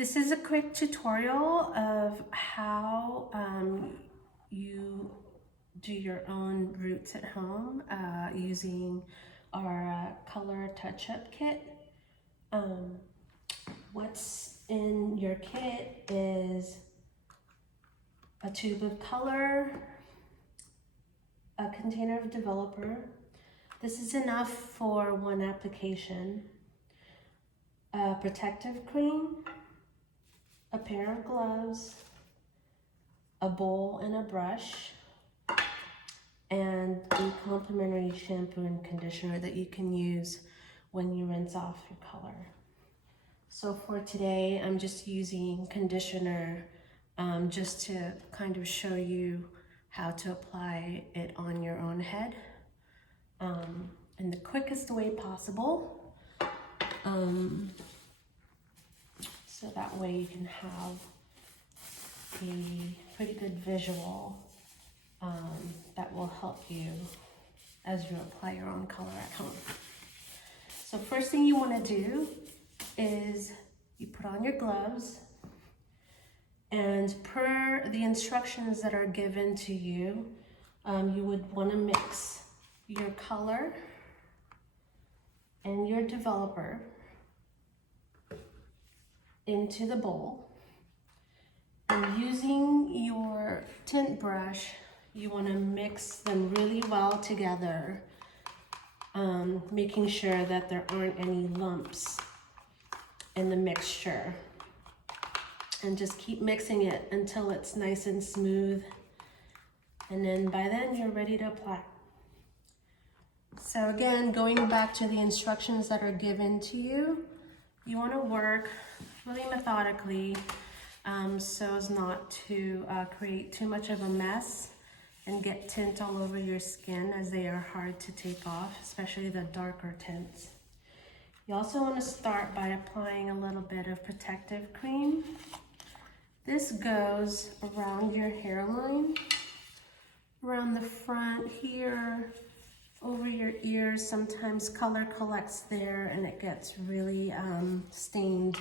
This is a quick tutorial of how you do your own roots at home using our color touch-up kit. What's in your kit is a tube of color, a container of developer. This is enough for one application. A protective cream, a pair of gloves, a bowl and a brush, and a complimentary shampoo and conditioner that you can use when you rinse off your color. So for today, I'm just using conditioner just to kind of show you how to apply it on your own head in the quickest way possible. So that way you can have a pretty good visual that will help you as you apply your own color at home. So first thing you want to do is you put on your gloves, and per the instructions that are given to you, you would want to mix your color and your developer into the bowl. And using your tint brush, you want to mix them really well together, making sure that there aren't any lumps in the mixture. And just keep mixing it until it's nice and smooth. And then by then you're ready to apply. So again, going back to the instructions that are given to you, you want to work really methodically so as not to create too much of a mess and get tint all over your skin, as they are hard to take off, especially the darker tints. You also want to start by applying a little bit of protective cream. This goes around your hairline, around the front here, over your ears. Sometimes color collects there and it gets really stained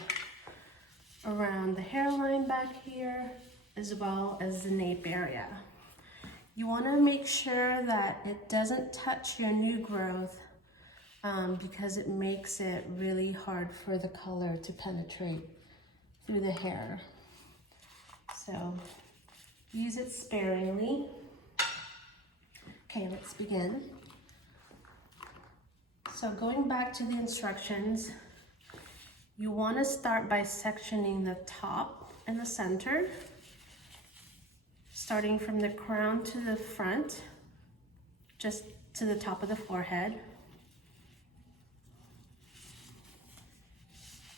around the hairline back here, as well as the nape area. You want to make sure that it doesn't touch your new growth because it makes it really hard for the color to penetrate through the hair. So use it sparingly. Okay, let's begin. So going back to the instructions, you want to start by sectioning the top and the center, starting from the crown to the front, just to the top of the forehead,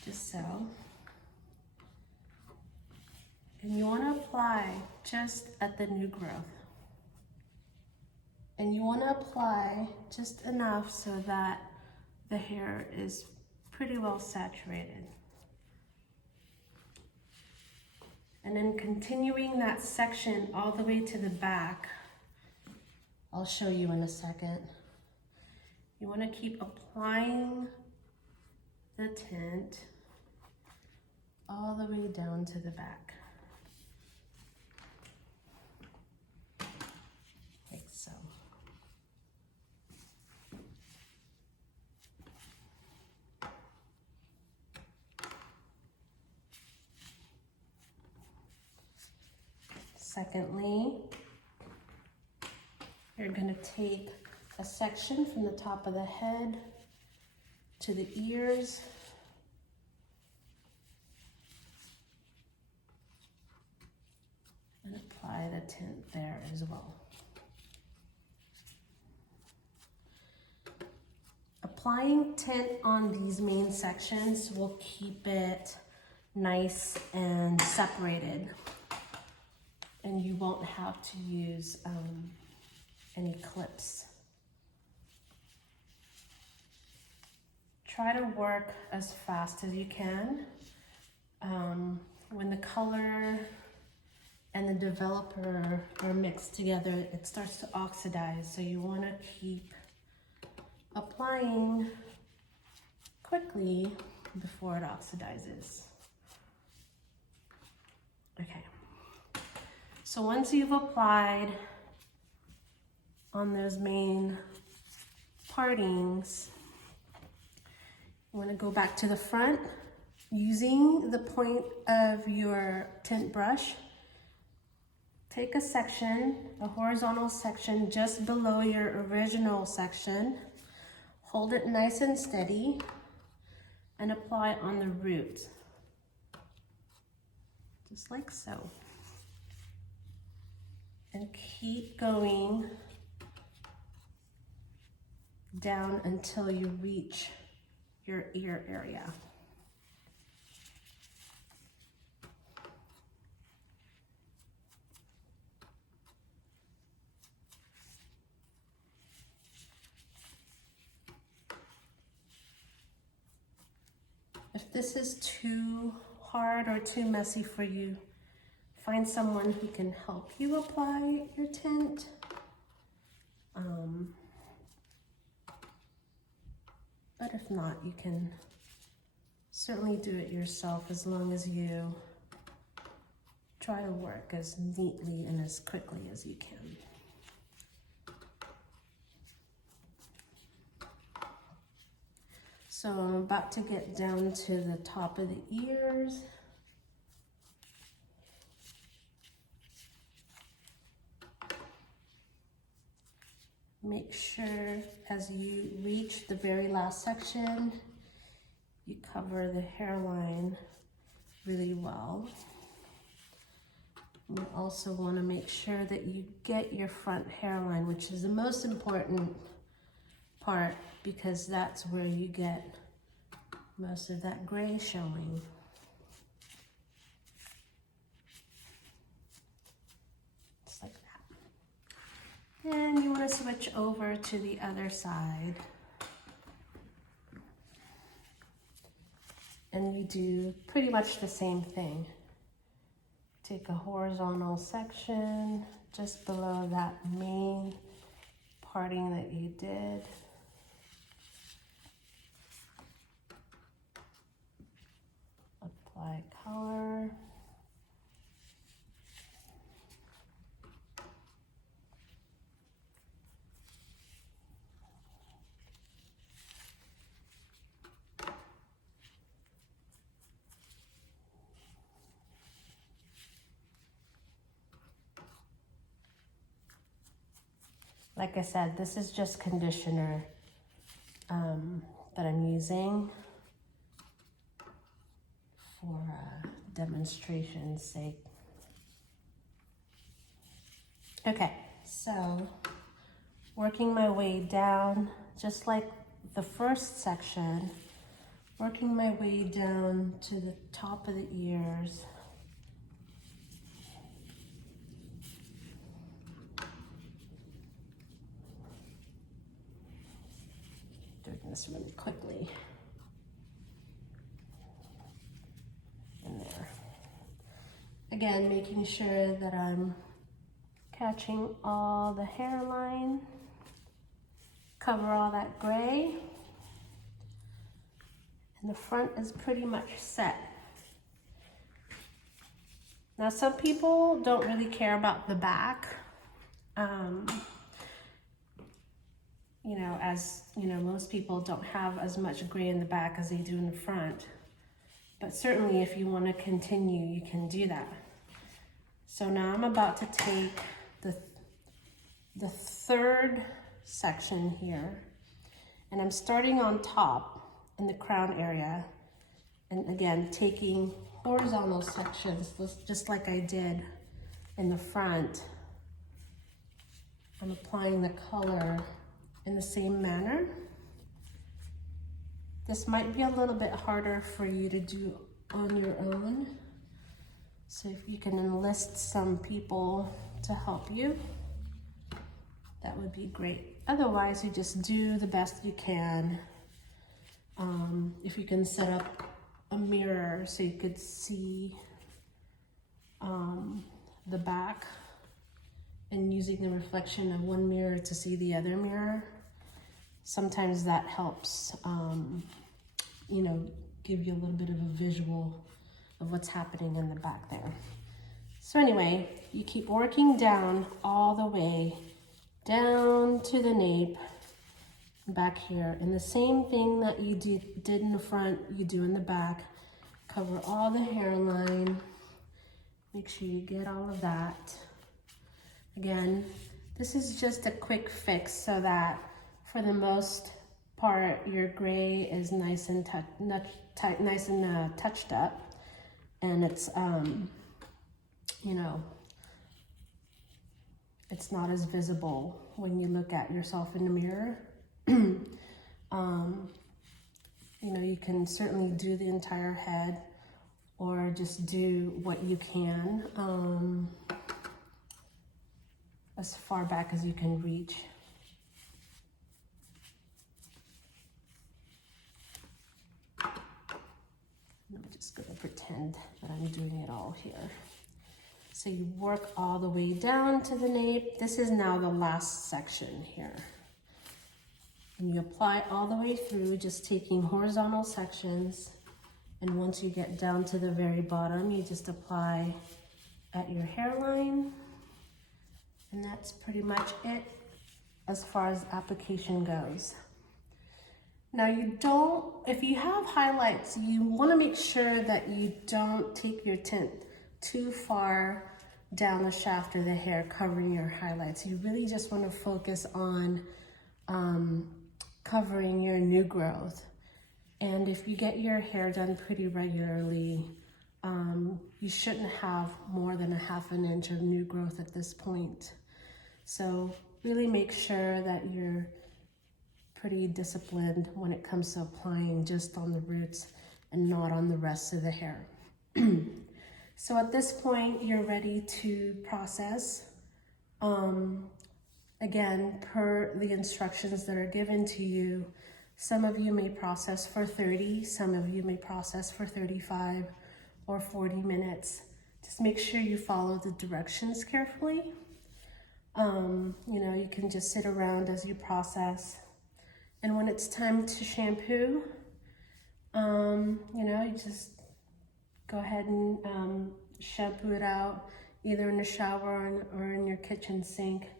just so. And you want to apply just at the new growth. And you want to apply just enough so that the hair is pretty well saturated. And then continuing that section all the way to the back, I'll show you in a second. You want to keep applying the tint all the way down to the back. Like so. Secondly, you're going to take a section from the top of the head to the ears, and apply the tint there as well. Applying tint on these main sections will keep it nice and separated, and you won't have to use any clips. Try to work as fast as you can. When the color and the developer are mixed together, it starts to oxidize, so you want to keep applying quickly before it oxidizes. So once you've applied on those main partings, you want to go back to the front using the point of your tint brush. Take a section, a horizontal section just below your original section. Hold it nice and steady and apply on the root. Just like so. And keep going down until you reach your ear area. If this is too hard or too messy for you, find someone who can help you apply your tint. But if not, you can certainly do it yourself as long as you try to work as neatly and as quickly as you can. So I'm about to get down to the top of the ears. Make sure as you reach the very last section, you cover the hairline really well. You also want to make sure that you get your front hairline, which is the most important part because that's where you get most of that gray showing. Just like that. And you want to switch over to the other side. And you do pretty much the same thing. Take a horizontal section just below that main parting that you did. Apply color. Like I said, this is just conditioner that I'm using for demonstration's sake. Okay, so working my way down, just like the first section, working my way down to the top of the ears. Doing this really quickly. In there. Again, making sure that I'm catching all the hairline, cover all that gray, and the front is pretty much set. Now, some people don't really care about the back. You know, as you know, most people don't have as much gray in the back as they do in the front. But certainly if you want to continue, you can do that. So now I'm about to take the third section here, and I'm starting on top in the crown area. And again, taking horizontal sections, just like I did in the front. I'm applying the color in the same manner. This might be a little bit harder for you to do on your own. So if you can enlist some people to help you, that would be great. Otherwise, you just do the best you can. If you can set up a mirror so you could see the back, and using the reflection of one mirror to see the other mirror, sometimes that helps, you know, give you a little bit of a visual of what's happening in the back there. So anyway, you keep working down all the way down to the nape back here. And the same thing that you did in the front, you do in the back. Cover all the hairline. Make sure you get all of that. Again, this is just a quick fix so that for the most part, your gray is nice and touched up. And it's, you know, it's not as visible when you look at yourself in the mirror. You know, you can certainly do the entire head or just do what you can as far back as you can reach. I'm just gonna pretend that I'm doing it all here. So you work all the way down to the nape. This is now the last section here. And you apply all the way through, just taking horizontal sections. And once you get down to the very bottom, you just apply at your hairline. And that's pretty much it as far as application goes. Now if you have highlights, you wanna make sure that you don't take your tint too far down the shaft or the hair covering your highlights. You really just wanna focus on covering your new growth. And if you get your hair done pretty regularly, you shouldn't have more than a ½ inch of new growth at this point. So really make sure that you're pretty disciplined when it comes to applying just on the roots and not on the rest of the hair. So at this point, you're ready to process. Again, per the instructions that are given to you, some of you may process for 30, some of you may process for 35 or 40 minutes. Just make sure you follow the directions carefully. You know, you can just sit around as you process. And when it's time to shampoo, you know, you just go ahead and shampoo it out, either in the shower or in your kitchen sink,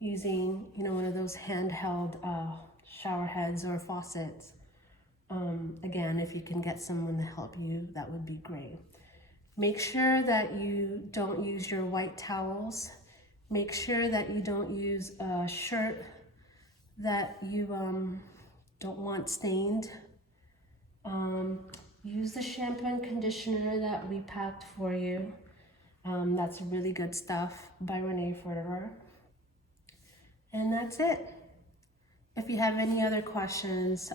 using, you know, one of those handheld shower heads or faucets. Again, if you can get someone to help you, that would be great. Make sure that you don't use your white towels. Make sure that you don't use a shirt that you don't want stained. Use the shampoo and conditioner that we packed for you. That's really good stuff by Renee Ferrer. And that's it. If you have any other questions,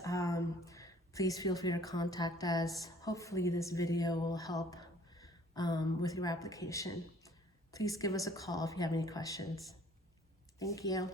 please feel free to contact us. Hopefully this video will help with your application. Please give us a call if you have any questions. Thank you.